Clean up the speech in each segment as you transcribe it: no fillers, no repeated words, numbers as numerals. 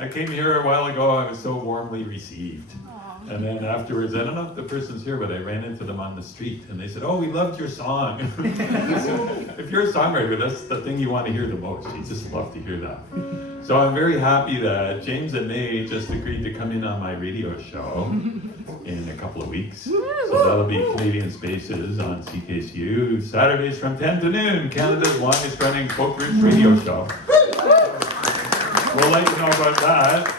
I came here a while ago, I was so warmly received. And then afterwards, I don't know if the person's here, but I ran into them on the street and they said, oh, we loved your song. If you're a songwriter, that's the thing you want to hear the most. You just love to hear that. So I'm very happy that James and May just agreed to come in on my radio show in a couple of weeks. So that'll be Canadian Spaces on CKCU, Saturdays from 10 to noon, Canada's longest running folk roots radio show. We'll let you know about that.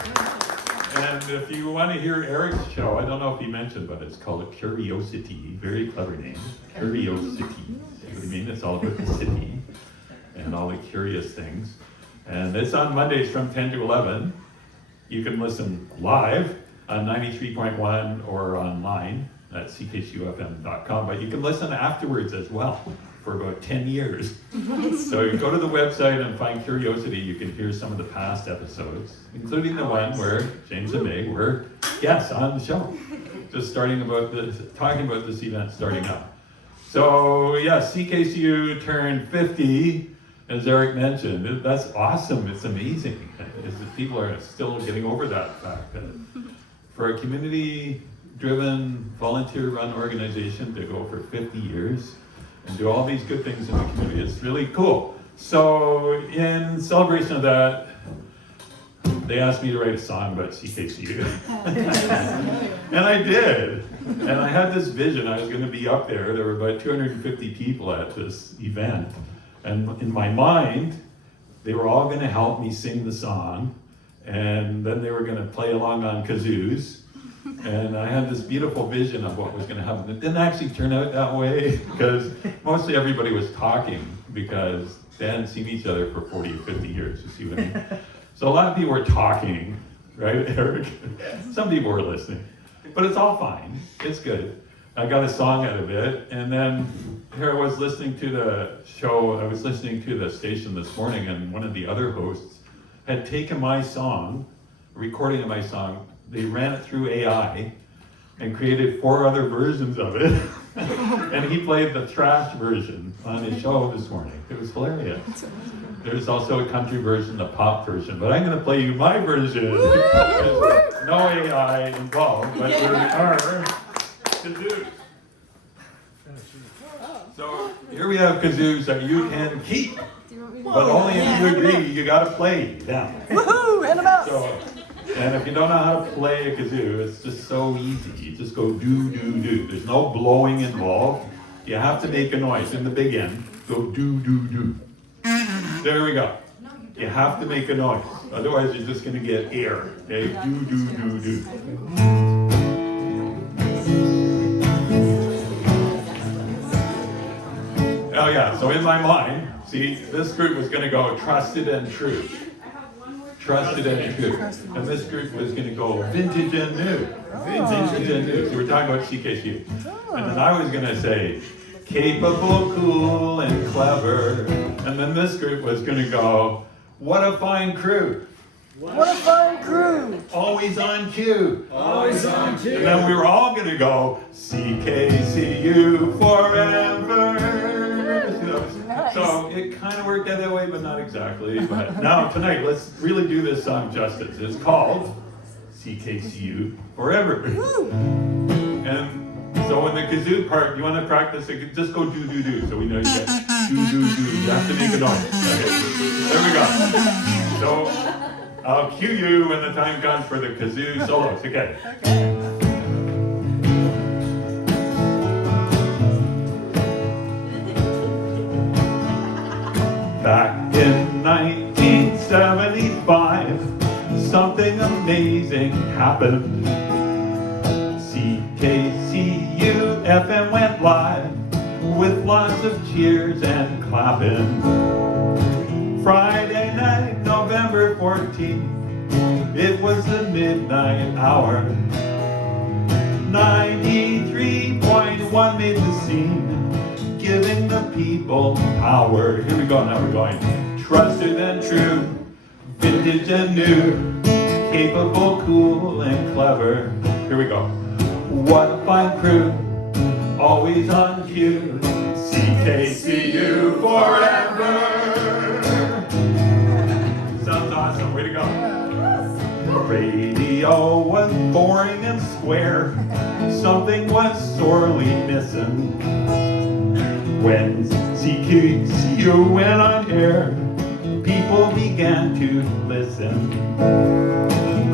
And if you want to hear Eric's show, I don't know if he mentioned, but it's called Curiosity. Very clever name. Curiosity. See what I mean? It's all about the city and all the curious things. And it's on Mondays from 10 to 11. You can listen live on 93.1 or online at ckcufm.com, but you can listen afterwards as well for about 10 years. So you go to the website and find Curiosity. You can hear some of the past episodes, including the one where James and Meg were guests on the show, just talking about this event starting up. So yeah, CKCU turned 50, as Eric mentioned. That's awesome. It's amazing. People are still getting over that fact that for a community-driven, volunteer-run organization to go for 50 years and do all these good things in the community, it's really cool. So in celebration of that, they asked me to write a song about CKCU. And I did. And I had this vision. I was going to be up there. There were about 250 people at this event. And in my mind, they were all going to help me sing the song. And then they were going to play along on kazoos. And I had this beautiful vision of what was going to happen. It didn't actually turn out that way because mostly everybody was talking because they hadn't seen each other for 40 or 50 years, you see what I mean? So a lot of people were talking, right, Eric? Some people were listening, but it's all fine. It's good. I got a song out of it, and then here I was listening to the show. I was listening to the station this morning, and one of the other hosts had taken my song, a recording of my song. They ran it through AI and created 4 other versions of it. And he played the thrash version on his show this morning. It was hilarious. There's also a country version, the pop version, but I'm going to play you my version. There's no AI involved, but there are kazoos. So here we have kazoos that you can keep, but only if you agree you got to play them. Woohoo! And about. So, and if you don't know how to play a kazoo, it's just so easy. You just go do, do, do. There's no blowing involved. You have to make a noise in the big end. Go do, do, do. There we go. You have to make a noise. Otherwise, you're just going to get air. Okay? Do, do, do, do. Oh yeah, so in my mind, see, this group was going to go trusted and true. Trusted and true. And this group was going to go vintage and new. Vintage and new. So we're talking about CKCU. And then I was going to say capable, cool, and clever. And then this group was going to go, what a fine crew. What a fine crew. Always on cue. Always on cue. And then we were all going to go, CKCU forever. So it kind of worked out that way, but not exactly. But now tonight, let's really do this song justice. It's called CKCU Forever. And so in the kazoo part, you want to practice it, just go do, do, do. So we know you get do, do, do. You have to make a noise. Okay. There we go. So I'll cue you when the time comes for the kazoo solos. Okay. Back in 1975, something amazing happened. CKCU FM went live with lots of cheers and clapping. Friday night, November 14th, it was the midnight hour. 93.1 made the scene, giving the people power. Here we go, now we're going. Trusted and true, vintage and new, capable, cool, and clever. Here we go. What a fine crew, always on cue. CKCU forever. Sounds awesome, way to go. radio was boring and square. Something was sorely missing. When CKCU went on air, people began to listen.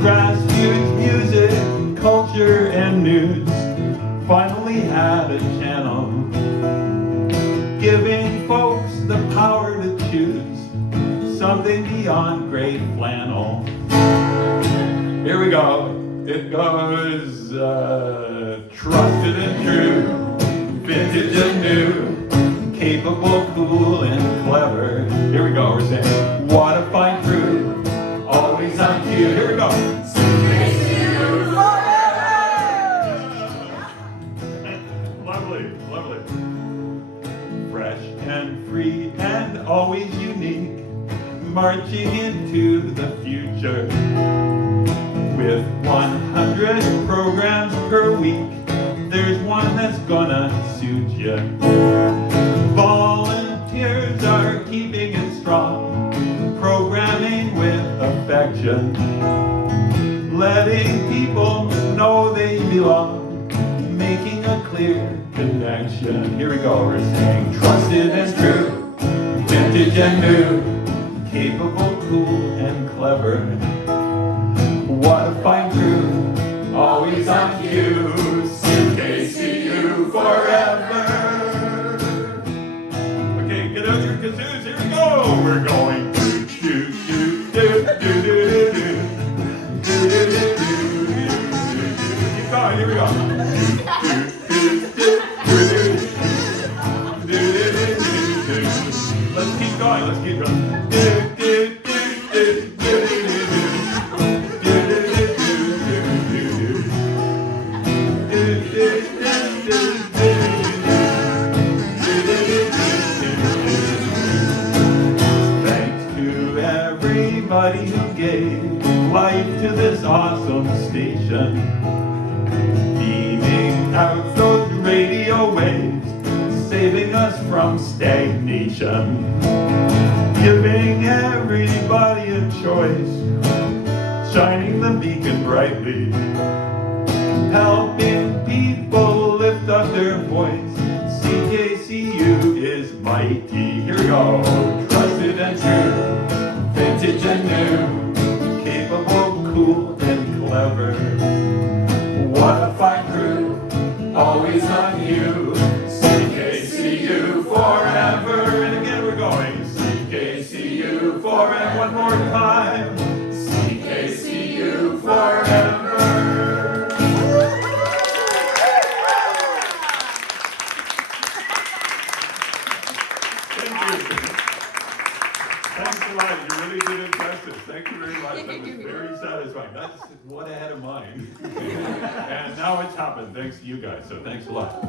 Grassroots music, culture, and news finally had a channel, giving folks the power to choose something beyond gray flannel. Here we go. It goes trusted and true, vintage and new, capable, cool, and clever. Here we go. We're saying, what a fine crew, always on cue. Here we go. Lovely, lovely. Fresh and free and always unique, marching into the future. With 100 programs per week, there's one that's gonna suit you. Volunteers are keeping it strong, programming with affection, letting people know they belong, making a clear connection. Here we go, we're saying trusted and true, vintage and new, capable, cool, and clever. What a fine crew, always on cue, CKCU forever. Okay, get out your kazoos, here we go. We're going do do do do do do do do do do do. Keep going, here we go. Let's keep going, let's keep going. Thanks to everybody who gave life to this awesome station, beaming out those radio waves, saving us from stagnation, giving everybody a choice, shining the beacon brightly, helping people lift up their voice. CKCU is mighty. Here we go. Trusted and true, vintage and new, capable, cool, and clever. What a fine crew, always on you. CKCU forever. And again we're going. CKCU forever. One more time. CKCU forever. Thanks a lot. You really did impress us. Thank you very much. That was very satisfying. That's what I had in mind. And now it's happened thanks to you guys. So thanks a lot.